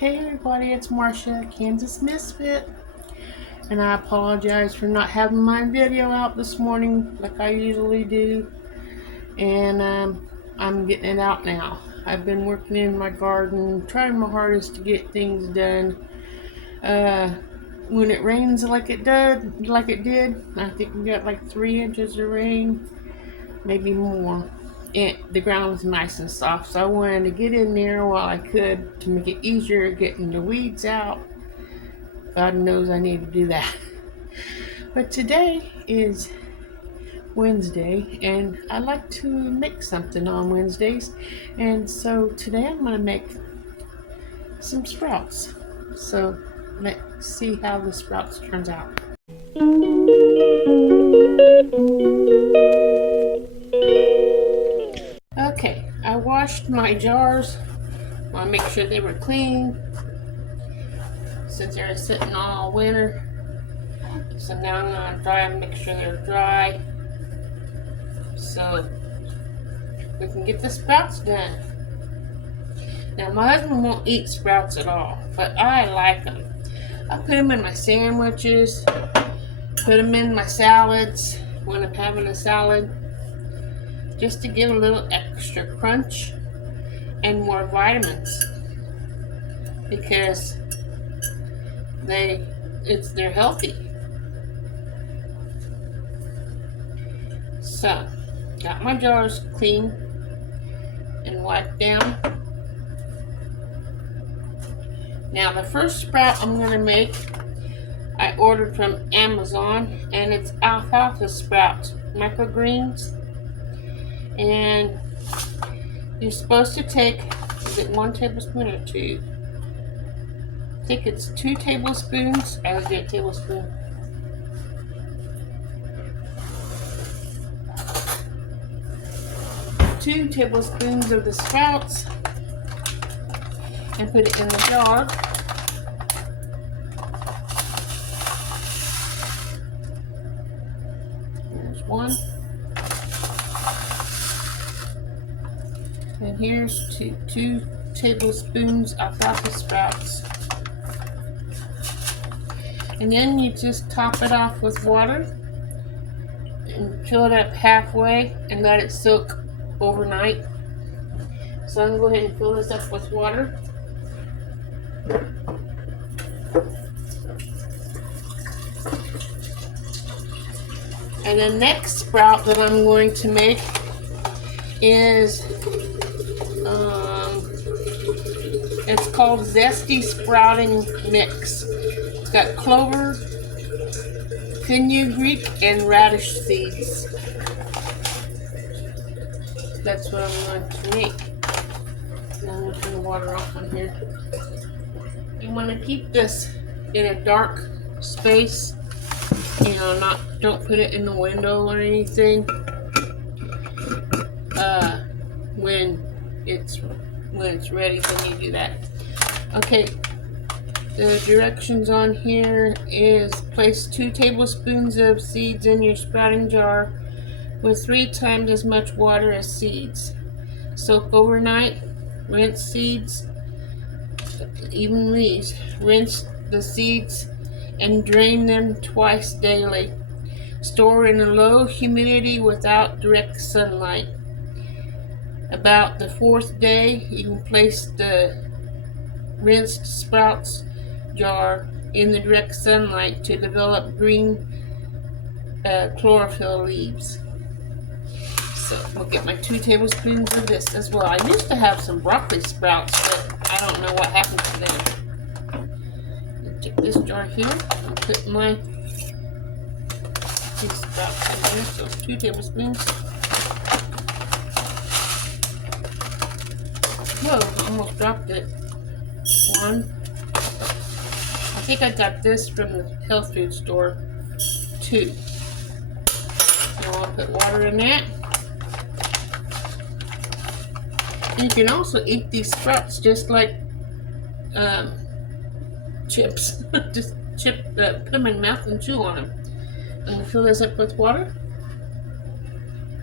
Hey everybody, it's Marcia, Kansas Misfit, and I apologize for not having my video out this morning like I usually do, and I'm getting it out now. I've been working in my garden, trying my hardest to get things done. When it rains like it did, I think we got like 3 inches of rain, maybe more. The ground was nice and soft, so I wanted to get in there while I could to make it easier getting the weeds out. God knows I need to do that. But today is Wednesday, and I like to make something on Wednesdays, and so today I'm going to make some sprouts. So let's see how the sprouts turns out. Okay, I washed my jars. I want to make sure they were clean since they're sitting all winter. So now I'm going to dry them, make sure they're dry so we can get the sprouts done. Now my husband won't eat sprouts at all, but I like them. I put them in my sandwiches, put them in my salads when I'm having a salad, just to give a little extra crunch and more vitamins, because they're healthy. So, got my jars clean and wiped down. Now the first sprout I'm going to make, I ordered from Amazon, and it's alfalfa sprouts, microgreens. And you're supposed to take, is it 1 tablespoon or 2? I think it's 2 tablespoons. I would get a tablespoon. Two tablespoons of the sprouts and put it in the jar. There's 1. And here's 2 tablespoons alfalfa sprouts. And then you just top it off with water and fill it up halfway and let it soak overnight. So I'm going to go ahead and fill this up with water. And the next sprout that I'm going to make is it's called Zesty Sprouting Mix. It's got clover, fenugreek, and radish seeds. That's what I'm going to make. Now I'm going to turn the water off on here. You want to keep this in a dark space. You know, don't put it in the window or anything. When it's ready, then you do that. Okay, the directions on here is place 2 tablespoons of seeds in your sprouting jar with 3 times as much water as seeds. Soak overnight, rinse seeds, even these, rinse the seeds and drain them twice daily. Store in a low humidity without direct sunlight. About the 4th day, you can place the rinsed sprouts jar in the direct sunlight to develop green chlorophyll leaves. So we'll get my 2 tablespoons of this as well. I used to have some broccoli sprouts, but I don't know what happened to them. I'll take this jar here and put my sprouts in here. So 2 tablespoons. Whoa, almost dropped it. 1. I think I got this from the health food store. 2. Now I'll put water in that. And you can also eat these sprouts just like chips. Just put them in your mouth and chew on them. I'm going to fill this up with water.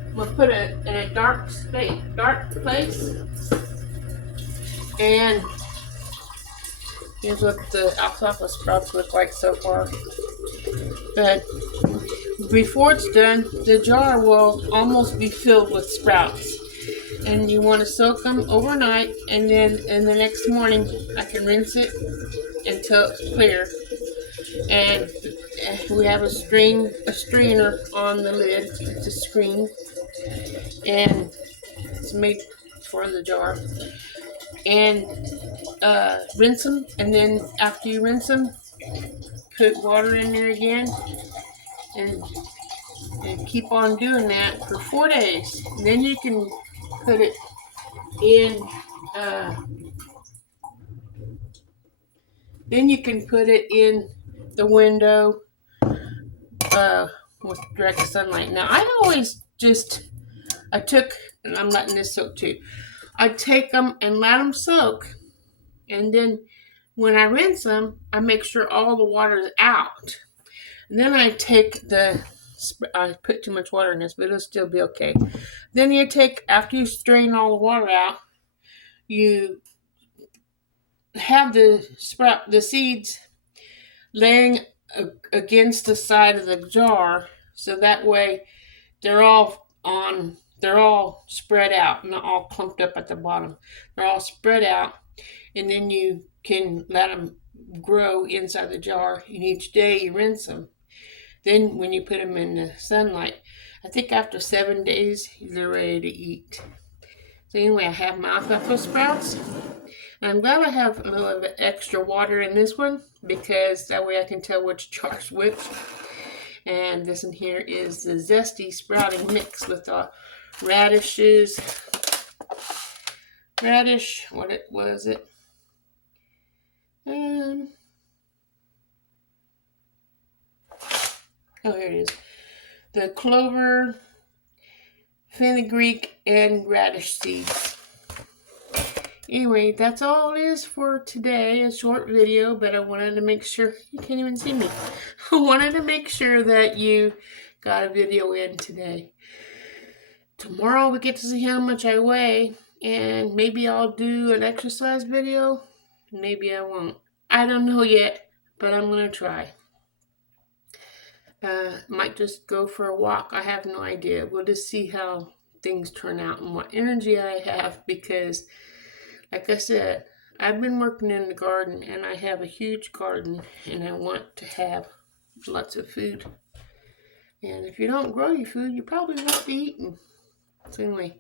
I'm going to put it in a dark place. And Here's what the alfalfa sprouts look like so far. But before it's done, the jar will almost be filled with sprouts. And you want to soak them overnight, and then in the next morning I can rinse it until it's clear. And we have a strainer on the lid. It's a screen, and it's made for the jar. And rinse them, and then after you rinse them, put water in there again, and keep on doing that for 4 days. And then you can put it in. Then you can put it in the window with direct sunlight. Now I took, and I'm letting this soak too. I take them and let them soak, and then when I rinse them, I make sure all the water is out. And then I put too much water in this, but it'll still be okay. Then after you strain all the water out, you have the seeds laying against the side of the jar, so that way they're all spread out, not all clumped up at the bottom. They're all spread out, and then you can let them grow inside the jar, and each day you rinse them. Then when you put them in the sunlight, I think after 7 days, they're ready to eat. So anyway, I have my alfalfa sprouts. And I'm glad I have a little bit extra water in this one, because that way I can tell which jar's which. And this one here is the zesty sprouting mix with the radishes. What was it? Oh, here it is. The clover, fenugreek, and radish seeds. Anyway, that's all it is for today. A short video, but I wanted to make sure, you can't even see me. I wanted to make sure that you got a video in today. Tomorrow we get to see how much I weigh, and maybe I'll do an exercise video. Maybe I won't. I don't know yet, but I'm going to try. Might just go for a walk. I have no idea. We'll just see how things turn out and what energy I have, because like I said, I've been working in the garden, and I have a huge garden, and I want to have lots of food. And if you don't grow your food, you probably won't be eating. So anyway,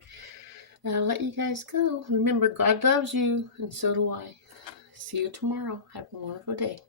I'll let you guys go. Remember, God loves you, and so do I. See you tomorrow. Have a wonderful day.